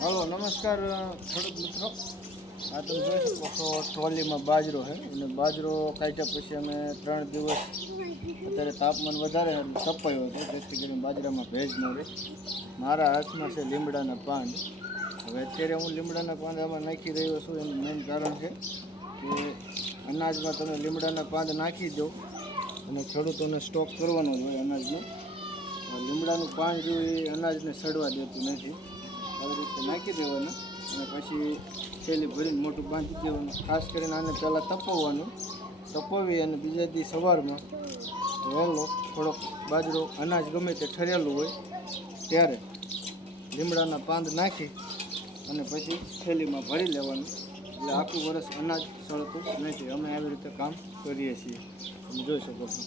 Hello નમસ્કાર ખેડૂત મિત્રો, આ તમે જોઈ શકો છો ટ્રોલીમાં બાજરો છે અને બાજરો કાઢ્યા પછી અમે 3 દિવસ અત્યારે તાપમાન વધારે તપાયો હતો, જેથી કરીને બાજરામાં ભેજ ન રહે. મારા હાથમાં છે લીમડાના પાન. હવે અત્યારે હું લીમડાના પાન આમાં નાખી રહ્યો છું. એનું મેઇન કારણ છે કે અનાજમાં તમે લીમડાના પાન નાખી દો અને ખેડૂતોને સ્ટોક કરવાનો જ હોય અનાજનો. લીમડાનું પાન જો એ અનાજને સડવા દેતું નથી. આવી રીતે નાખી દેવાનું અને પછી થેલી ભરીને મોટું બાંધી દેવાનું. ખાસ કરીને આને પહેલાં તપવવાનું, તપવી અને બીજા દી સવારમાં વહેલો થોડોક બાજરો અનાજ ગમે તે ઠરેલું હોય ત્યારે લીમડાના પાન નાખી અને પછી થેલીમાં ભરી લેવાનું. એટલે આખું વર્ષ અનાજ સળતું નથી. અમે આવી રીતે કામ કરીએ છીએ, તમે જોઈ શકો છો.